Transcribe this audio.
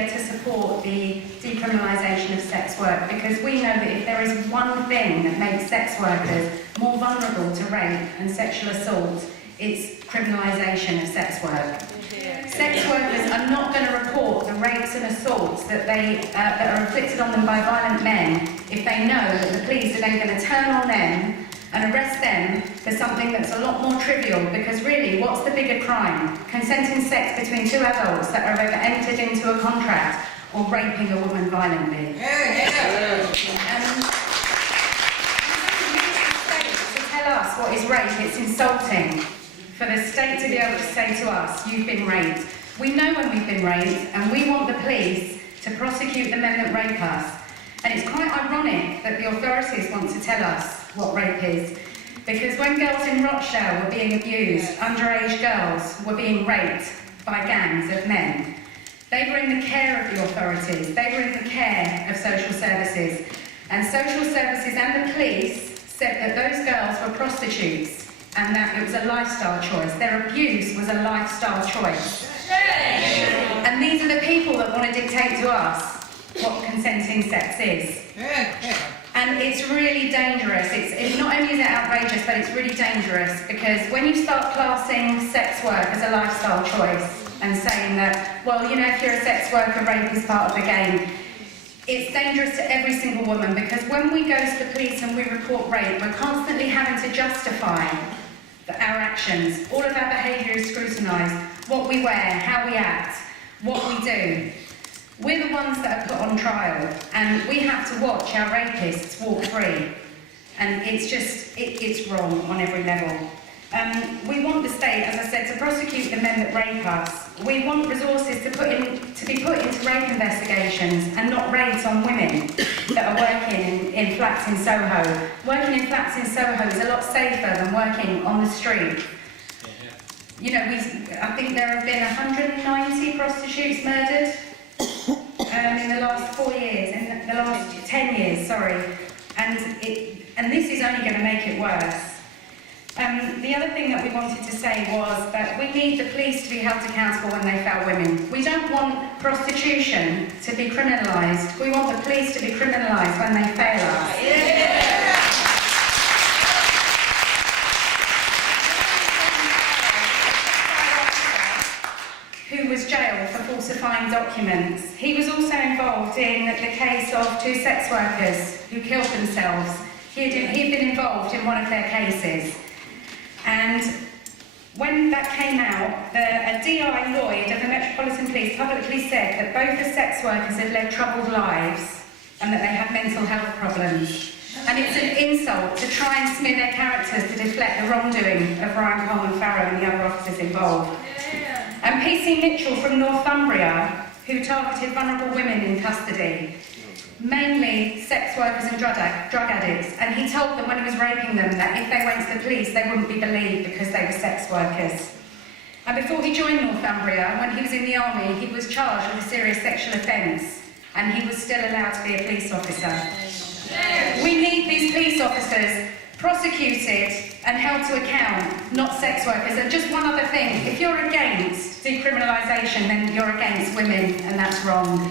here to support the decriminalisation of sex work, because we know that if there is one thing that makes sex workers more vulnerable to rape and sexual assault, it's criminalisation of sex work. Sex workers are not going to report the rapes and assaults that are inflicted on them by violent men if they know that the police are then going to turn on them and arrest them for something that's a lot more trivial, because really, what's the bigger crime? Consenting sex between two adults that have ever entered into a contract, or raping a woman violently? To tell us what is rape, it's insulting for the state to be able to say to us, you've been raped. We know when we've been raped, and we want the police to prosecute the men that rape us. And it's quite ironic that the authorities want to tell us what rape is, because when girls in Rochdale were being abused, underage girls were being raped by gangs of men. They were in the care of the authorities, they were in the care of social services, and social services and the police said that those girls were prostitutes and that it was a lifestyle choice. Their abuse was a lifestyle choice. And these are the people that want to dictate to us what consenting sex is. And it's really dangerous. It's not only is it outrageous, but it's really dangerous, because when you start classing sex work as a lifestyle choice and saying that, well, you know, if you're a sex worker, rape is part of the game, it's dangerous to every single woman, because when we go to the police and we report rape, we're constantly having to justify our actions. All of our behaviour is scrutinised. What we wear, how we act, what we do. We're the ones that are put on trial, and we have to watch our rapists walk free. And it's just, it's wrong on every level. We want the state, as I said, to prosecute the men that rape us. We want resources to be put into rape investigations and not raids on women that are working in flats in Soho. Working in flats in Soho is a lot safer than working on the street. You know, I think there have been 190 prostitutes murdered in the last 4 years, in the last 10 years, sorry. And this is only going to make it worse. The other thing that we wanted to say was that we need the police to be held accountable when they fail women. We don't want prostitution to be criminalised. We want the police to be criminalised when they fail us. Yeah. Who was jailed for falsifying documents. He was also involved in the case of 2 sex workers who killed themselves. He'd been involved in one of their cases. And when that came out, a D.I. Lloyd of the Metropolitan Police publicly said that both the sex workers had led troubled lives and that they had mental health problems. And it's an insult to try and smear their characters to deflect the wrongdoing of Ryan Coleman-Farrow and the other officers involved. And P.C. Mitchell from Northumbria, who targeted vulnerable women in custody, mainly sex workers and drug addicts, and he told them when he was raping them that if they went to the police they wouldn't be believed because they were sex workers. And before he joined Northumbria, when he was in the army, he was charged with a serious sexual offence, and he was still allowed to be a police officer. We need these police officers prosecuted and held to account, not sex workers. And just one other thing, if you're against decriminalisation, then you're against women, and that's wrong.